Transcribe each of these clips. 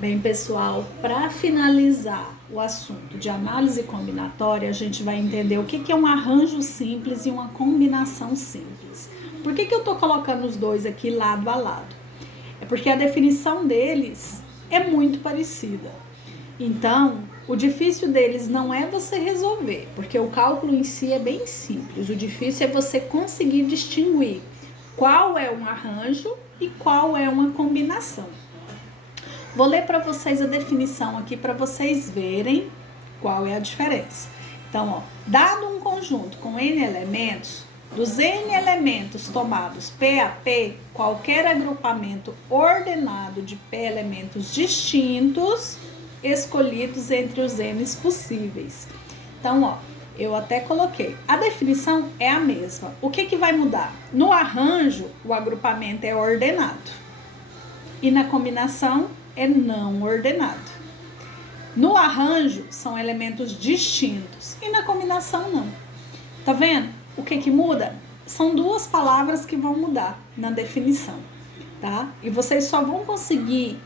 Bem, pessoal, para finalizar o assunto de análise combinatória, a gente vai entender o que é um arranjo simples e uma combinação simples. Por que eu estou colocando os dois aqui lado a lado? É porque a definição deles é muito parecida. Então, o difícil deles não é você resolver, porque o cálculo em si é bem simples. O difícil é você conseguir distinguir qual é um arranjo e qual é uma combinação. Vou ler para vocês a definição aqui para vocês verem qual é a diferença. Então, ó, dado um conjunto com N elementos, dos N elementos tomados P a P, qualquer agrupamento ordenado de P elementos distintos, escolhidos entre os N's possíveis. Então, ó, eu até coloquei. A definição é a mesma. O que vai mudar? No arranjo, o agrupamento é ordenado. E na combinação, é não ordenado. No arranjo, são elementos distintos. E na combinação, não. Tá vendo? O que muda? São duas palavras que vão mudar na definição, tá? E vocês só vão conseguir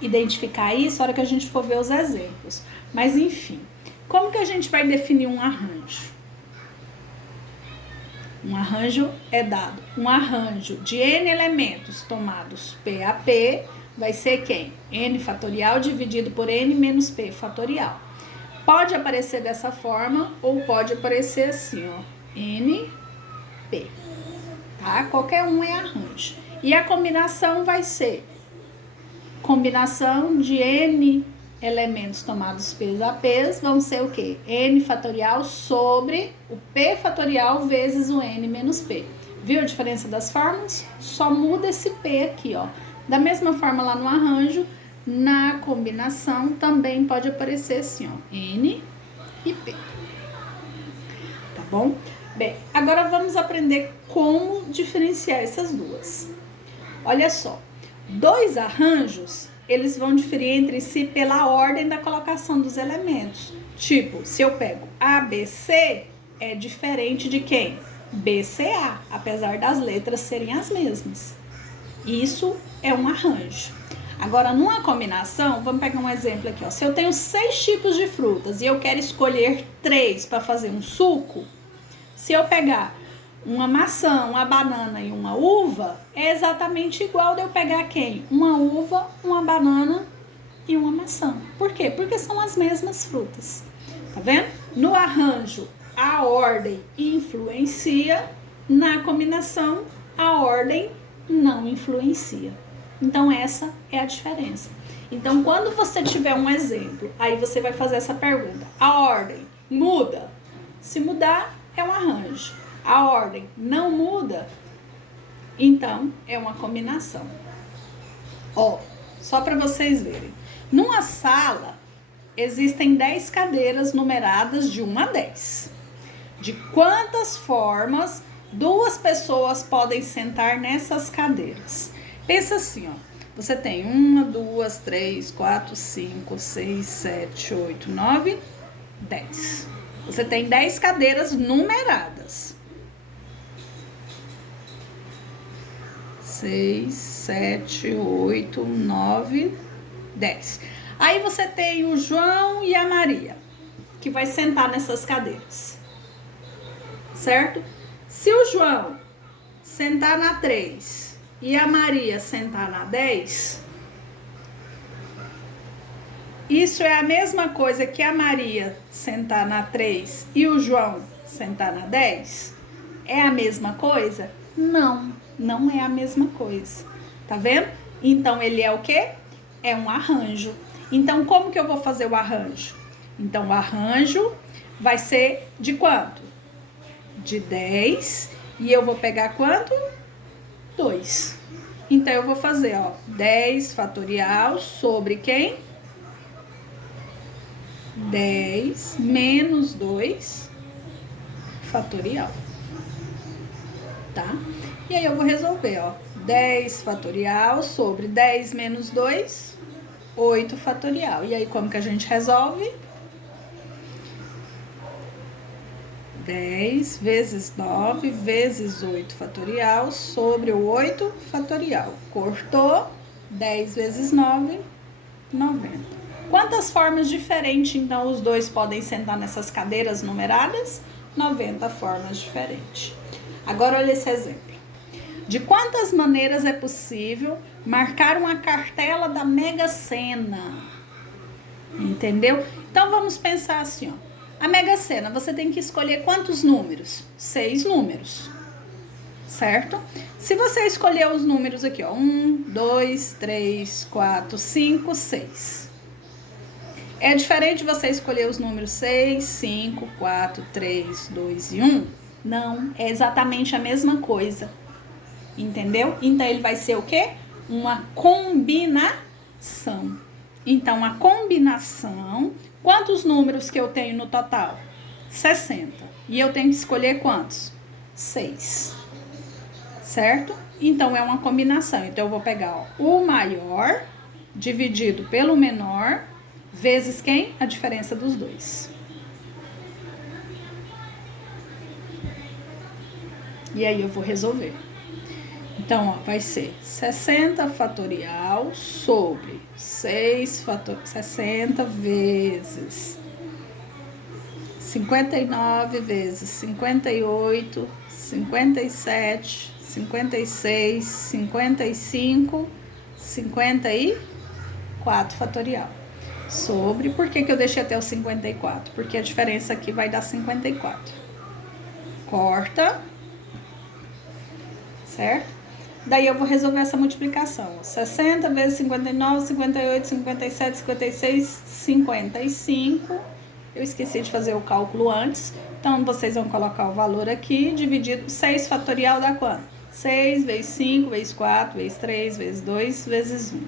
identificar isso na hora que a gente for ver os exemplos. Mas, enfim, como que a gente vai definir um arranjo? Um arranjo é dado. Um arranjo de N elementos tomados P a P vai ser quem? N fatorial dividido por N menos P fatorial. Pode aparecer dessa forma ou pode aparecer assim, ó, N, P, tá? Qualquer um é arranjo. E a combinação vai ser combinação de N elementos tomados P a P vão ser o quê? N fatorial sobre o P fatorial vezes o N menos P. Viu a diferença das formas? Só muda esse P aqui, ó. Da mesma forma lá no arranjo, na combinação também pode aparecer assim, ó, N e P. Tá bom? Bem, agora vamos aprender como diferenciar essas duas. Olha só, dois arranjos, eles vão diferir entre si pela ordem da colocação dos elementos. Tipo, se eu pego ABC, é diferente de quem? BCA, apesar das letras serem as mesmas. Isso é um arranjo. Agora, numa combinação, vamos pegar um exemplo aqui, ó. Se eu tenho 6 tipos de frutas e eu quero escolher 3 para fazer um suco, se eu pegar uma maçã, uma banana e uma uva, é exatamente igual de eu pegar quem? Uma uva, uma banana e uma maçã. Por quê? Porque são as mesmas frutas. Tá vendo? No arranjo, a ordem influencia, na combinação, a ordem não influencia. Então, essa é a diferença. Então, quando você tiver um exemplo, aí você vai fazer essa pergunta. A ordem muda? Se mudar, é um arranjo. A ordem não muda? Então, é uma combinação. Ó, só para vocês verem. Numa sala, existem 10 cadeiras numeradas de 1 a 10. De quantas formas 2 pessoas podem sentar nessas cadeiras? Pensa assim, ó. Você tem 1, 2, 3, 4, 5, 6, 7, 8, 9, 10. Você tem 10 cadeiras numeradas. 6, 7, 8, 9, 10. Aí você tem o João e a Maria, que vai sentar nessas cadeiras. Certo? Se o João sentar na 3 e a Maria sentar na 10, isso é a mesma coisa que a Maria sentar na 3 e o João sentar na 10? É a mesma coisa? Não, não é a mesma coisa. Tá vendo? Então, ele é o quê? É um arranjo. Então, como que eu vou fazer o arranjo? Então, o arranjo vai ser de quanto? De 10. E eu vou pegar quanto? 2. Então, eu vou fazer, ó, 10 fatorial sobre quem? 10 menos 2 fatorial. Tá? E aí, eu vou resolver, ó. 10 fatorial sobre 10 menos 2, 8 fatorial. E aí, como que a gente resolve? 10 vezes 9 vezes 8 fatorial sobre o 8 fatorial. Cortou, 10 vezes 9, 90. Quantas formas diferentes, então, os dois podem sentar nessas cadeiras numeradas? 90 formas diferentes. Agora, olha esse exemplo. De quantas maneiras é possível marcar uma cartela da Mega Sena? Entendeu? Então, vamos pensar assim, ó. A Mega Sena, você tem que escolher quantos números? 6 números. Certo? Se você escolher os números aqui, ó. 1, 2, 3, 4, 5, 6. É diferente você escolher os números 6, 5, 4, 3, 2 e 1? Não, é exatamente a mesma coisa. Entendeu? Então, ele vai ser o quê? Uma combinação. Então, a combinação... Quantos números que eu tenho no total? 60. E eu tenho que escolher quantos? 6. Certo? Então, é uma combinação. Então, eu vou pegar o maior dividido pelo menor... vezes quem? A diferença dos dois. E aí eu vou resolver. Então, ó, vai ser 60 fatorial sobre 60 vezes 59 vezes 58, 57, 56, 55, 54 fatorial. Sobre, por que eu deixei até o 54? Porque a diferença aqui vai dar 54. Corta. Certo? Daí eu vou resolver essa multiplicação. 60 vezes 59, 58, 57, 56, 55. Eu esqueci de fazer o cálculo antes. Então, vocês vão colocar o valor aqui, dividido 6 fatorial dá quanto? 6 vezes 5, vezes 4, vezes 3, vezes 2, vezes 1.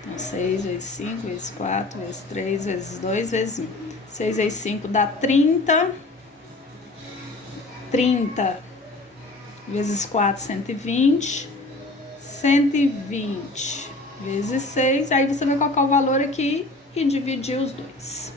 Então, 6 vezes 5, vezes 4, vezes 3, vezes 2, vezes 1. 6 vezes 5 dá 30. 30 vezes 4, 120. 120 vezes 6. Aí você vai colocar o valor aqui e dividir os dois.